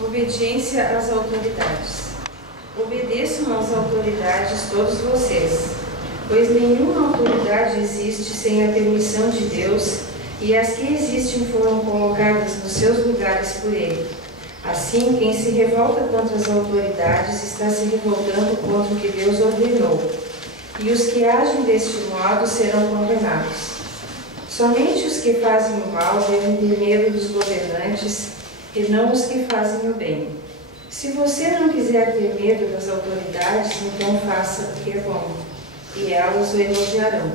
Obediência às autoridades. Obedeçam às autoridades todos vocês, pois nenhuma autoridade existe sem a permissão de Deus, e as que existem foram colocadas nos seus lugares por Ele. Assim, quem se revolta contra as autoridades está se revoltando contra o que Deus ordenou, e os que agem deste modo serão condenados. Somente os que fazem o mal devem ter medo dos governantes, e não os que fazem o bem. Se você não quiser ter medo das autoridades, então faça o que é bom, e elas o elogiarão.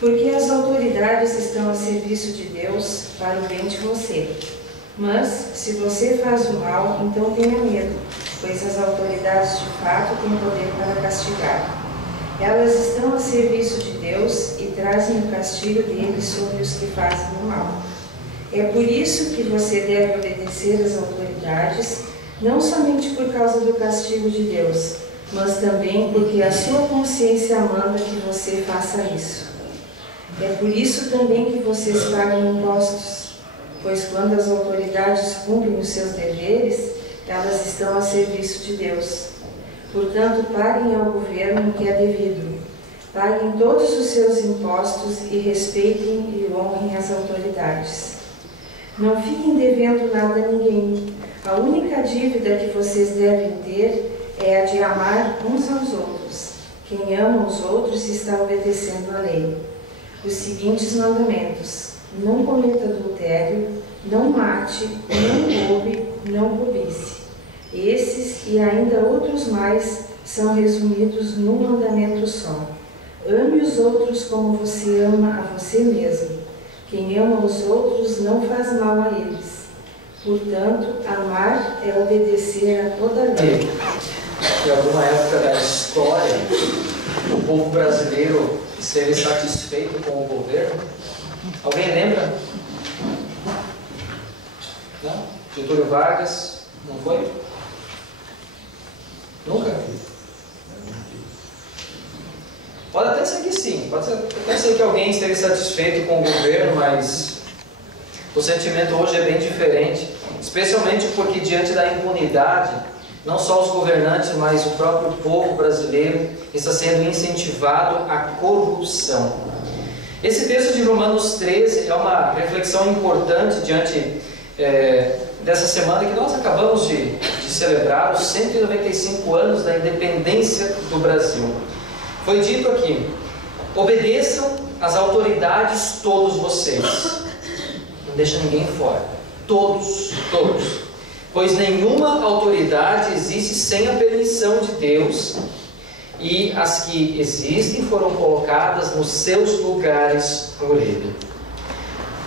Porque as autoridades estão a serviço de Deus para o bem de você. Mas, se você faz o mal, então tenha medo, pois as autoridades de fato têm poder para castigar. Elas estão a serviço de Deus e trazem o castigo dele sobre os que fazem o mal. É por isso que você deve obedecer às autoridades, não somente por causa do castigo de Deus, mas também porque a sua consciência manda que você faça isso. É por isso também que vocês pagam impostos, pois quando as autoridades cumprem os seus deveres, elas estão a serviço de Deus. Portanto, paguem ao governo o que é devido. Paguem todos os seus impostos e respeitem e honrem as autoridades. Não fiquem devendo nada a ninguém. A única dívida que vocês devem ter é a de amar uns aos outros. Quem ama os outros está obedecendo a lei. Os seguintes mandamentos: não cometa adultério, não mate, não roube, não cobice. Esses e ainda outros mais são resumidos num mandamento só. Ame os outros como você ama a você mesmo. Quem ama os outros não faz mal a eles. Portanto, amar é obedecer a toda a lei. Em alguma época da história, o povo brasileiro esteve satisfeito com o governo? Alguém lembra? Não? Getúlio Vargas, não foi? Nunca? Pode até ser que sim, pode até ser que alguém esteja satisfeito com o governo, mas o sentimento hoje é bem diferente, especialmente porque diante da impunidade, não só os governantes, mas o próprio povo brasileiro está sendo incentivado à corrupção. Esse texto de Romanos 13 é uma reflexão importante diante dessa semana que nós acabamos de celebrar os 195 anos da independência do Brasil. Foi dito aqui: obedeçam às autoridades todos vocês. Não deixa ninguém fora. Todos. Pois nenhuma autoridade existe sem a permissão de Deus, e as que existem foram colocadas nos seus lugares por Ele.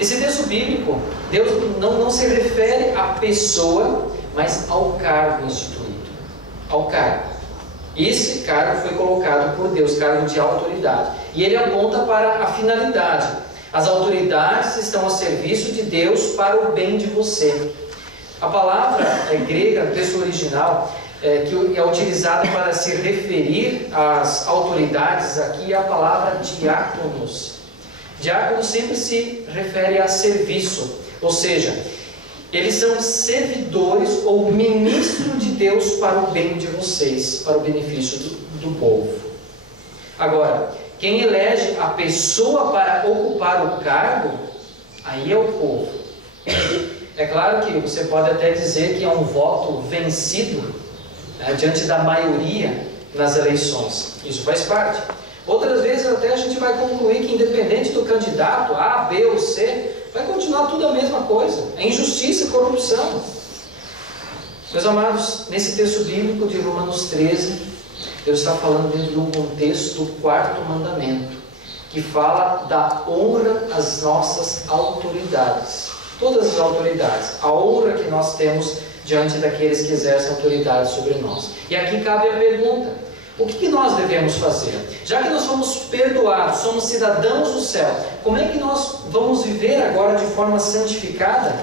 Esse texto bíblico, Deus não se refere à pessoa, mas ao cargo instituído. Ao cargo. Esse cargo foi colocado por Deus, cargo de autoridade. E ele aponta para a finalidade. As autoridades estão a serviço de Deus para o bem de você. A palavra grega, no texto original, que é utilizada para se referir às autoridades aqui, é a palavra diáconos. Diácono sempre se refere a serviço, ou seja, eles são servidores ou ministros de Deus para o bem de vocês, para o benefício do povo. Agora, quem elege a pessoa para ocupar o cargo, aí é o povo. É claro que você pode até dizer que é um voto vencido, diante da maioria nas eleições. Isso faz parte. Outras vezes até a gente vai concluir que independente do candidato A, B ou C, vai continuar tudo a mesma coisa. É injustiça e corrupção. Meus amados, nesse texto bíblico de Romanos 13, Deus está falando dentro de um contexto do quarto mandamento, que fala da honra às nossas autoridades. Todas as autoridades. A honra que nós temos diante daqueles que exercem autoridade sobre nós. E aqui cabe a pergunta: o que nós devemos fazer? Já que nós fomos perdoados, somos cidadãos do céu, como é que nós vamos viver agora de forma santificada?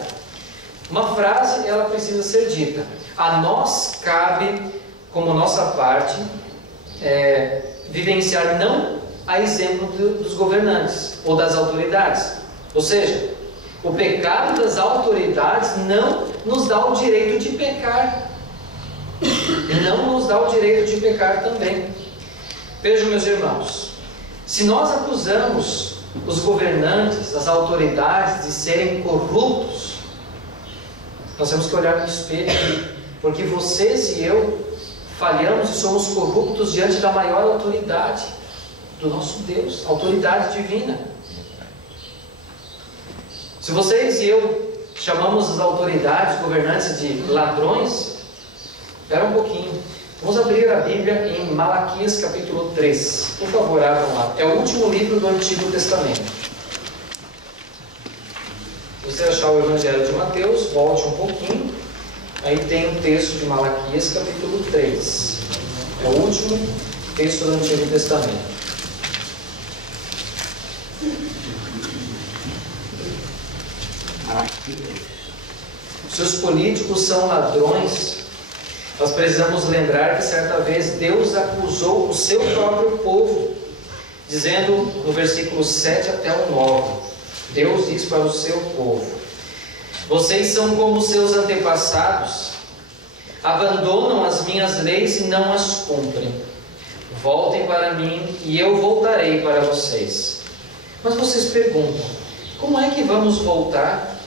Uma frase, ela precisa ser dita. A nós cabe, como nossa parte, vivenciar não a exemplo dos governantes ou das autoridades. Ou seja, O pecado das autoridades não nos dá o direito de pecar. E não nos dá o direito de pecar também. Vejam, meus irmãos, se nós acusamos os governantes, as autoridades de serem corruptos, nós temos que olhar no espelho, porque vocês e eu falhamos e somos corruptos diante da maior autoridade do nosso Deus, autoridade divina. Se vocês e eu chamamos as autoridades, governantes de ladrões, espera um pouquinho. Vamos abrir a Bíblia em Malaquias capítulo 3. Por favor, abram lá. É o último livro do Antigo Testamento. Se você achar o Evangelho de Mateus, volte um pouquinho. Aí tem o texto de Malaquias capítulo 3. É o último texto do Antigo Testamento. Se os políticos são ladrões, nós precisamos lembrar que certa vez Deus acusou o seu próprio povo, dizendo no versículo 7 até o 9, Deus diz para o seu povo: vocês são como seus antepassados, abandonam as minhas leis e não as cumprem. Voltem para mim e eu voltarei para vocês. Mas vocês perguntam: como é que vamos voltar?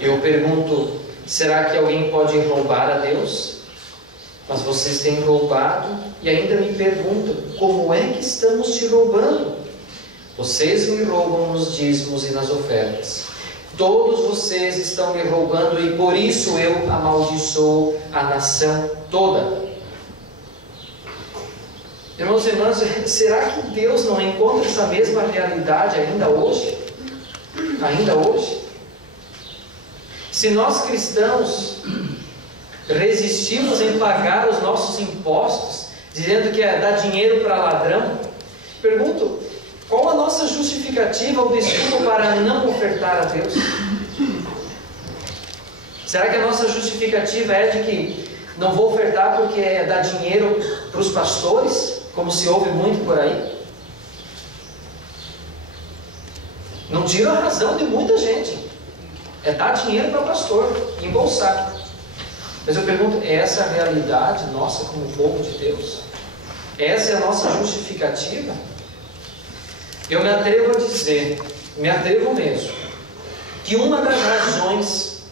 Eu pergunto: será que alguém pode roubar a Deus? Mas vocês têm roubado e ainda me perguntam: como é que estamos te roubando? Vocês me roubam nos dízimos e nas ofertas. Todos vocês estão me roubando e por isso eu amaldiçoo a nação toda. Irmãos e irmãs, será que Deus não encontra essa mesma realidade ainda hoje? Ainda hoje? Se nós cristãos resistimos em pagar os nossos impostos, dizendo que é dar dinheiro para ladrão, pergunto: qual a nossa justificativa ou desculpa para não ofertar a Deus? Será que a nossa justificativa é de que não vou ofertar porque é dar dinheiro para os pastores, como se ouve muito por aí? Não tira a razão de muita gente. É dar dinheiro para o pastor, embolsar. Mas eu pergunto: é essa a realidade nossa como povo de Deus? Essa é a nossa justificativa? Eu me atrevo a dizer, me atrevo mesmo, que uma das razões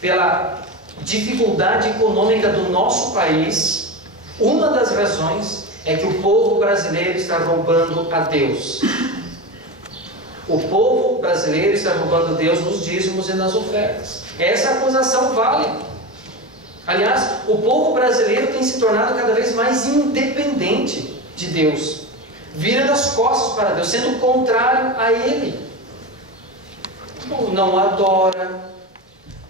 pela dificuldade econômica do nosso país, uma das razões é que o povo brasileiro está roubando a Deus. O povo brasileiro está roubando a Deus nos dízimos e nas ofertas. Essa acusação vale. Aliás, o povo brasileiro tem se tornado cada vez mais independente de Deus, virando as costas para Deus, sendo contrário a Ele. Não adora,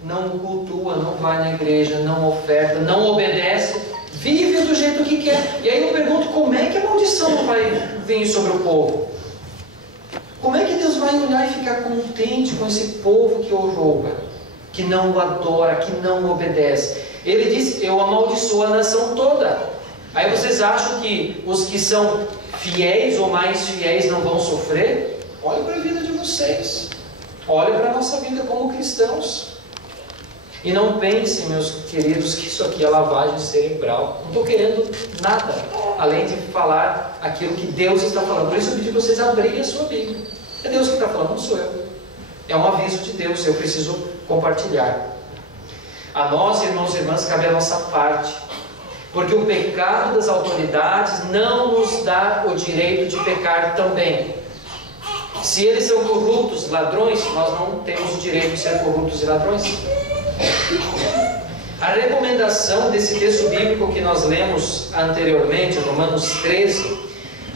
não cultua, não vai na igreja, não oferta, não obedece, vive do jeito que quer. E aí eu pergunto: como é que a maldição não vai vir sobre o povo? Como é que Deus vai olhar e ficar contente com esse povo que o rouba, que não o adora, que não o obedece? Ele diz: eu amaldiçoo a nação toda. Aí vocês acham que os que são fiéis ou mais fiéis não vão sofrer? Olhem para a vida de vocês. Olhem para a nossa vida como cristãos. E não pensem, meus queridos, que isso aqui é lavagem cerebral. Não estou querendo nada além de falar aquilo que Deus está falando. Por isso eu pedi para vocês abrirem a sua Bíblia. É Deus que está falando, não sou eu. É um aviso de Deus, eu preciso compartilhar. A nós, irmãos e irmãs, cabe a nossa parte. Porque o pecado das autoridades não nos dá o direito de pecar também. Se eles são corruptos, ladrões, nós não temos o direito de ser corruptos e ladrões. A recomendação desse texto bíblico que nós lemos anteriormente, Romanos 13,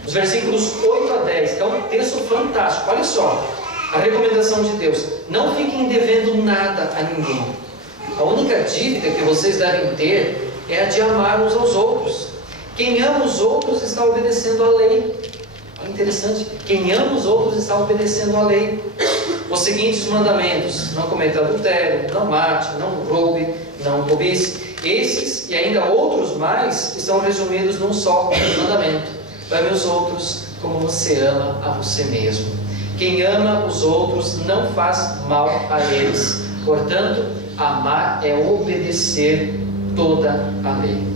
os versículos 8 a 10, é um texto fantástico. Olha só, a recomendação de Deus: não fiquem devendo nada a ninguém. A única dívida que vocês devem ter é a de amar uns aos outros. Quem ama os outros está obedecendo à lei. Olha, interessante, quem ama os outros está obedecendo à lei. Os seguintes mandamentos: não cometa adultério, não mate, não roube, não cobice. Esses e ainda outros mais estão resumidos num só mandamento: ame os outros como você ama a você mesmo. Quem ama os outros não faz mal a eles. Portanto, amar é obedecer toda a lei.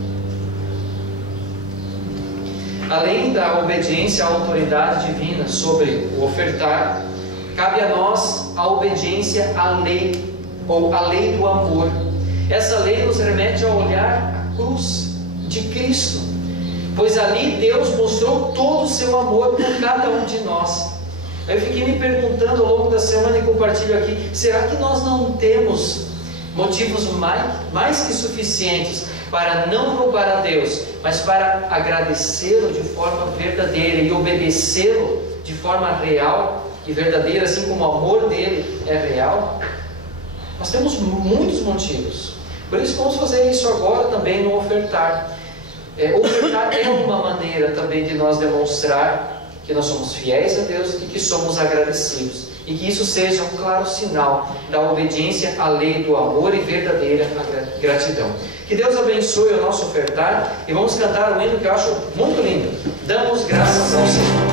Além da obediência à autoridade divina sobre o ofertar, cabe a nós a obediência à lei, ou à lei do amor. Essa lei nos remete a olhar a cruz de Cristo, pois ali Deus mostrou todo o seu amor por cada um de nós. Eu fiquei me perguntando ao longo da semana e compartilho aqui: será que nós não temos motivos mais que suficientes para não roubar a Deus, mas para agradecê-lo de forma verdadeira e obedecê-lo de forma real e verdadeira, assim como o amor dele é real? Nós temos muitos motivos. Por isso vamos fazer isso agora também no ofertar. Ofertar é uma maneira também de nós demonstrar que nós somos fiéis a Deus e que somos agradecidos. E que isso seja um claro sinal da obediência à lei do amor e verdadeira gratidão. Que Deus abençoe o nosso ofertar, e vamos cantar um hino que eu acho muito lindo. Damos graças ao Senhor.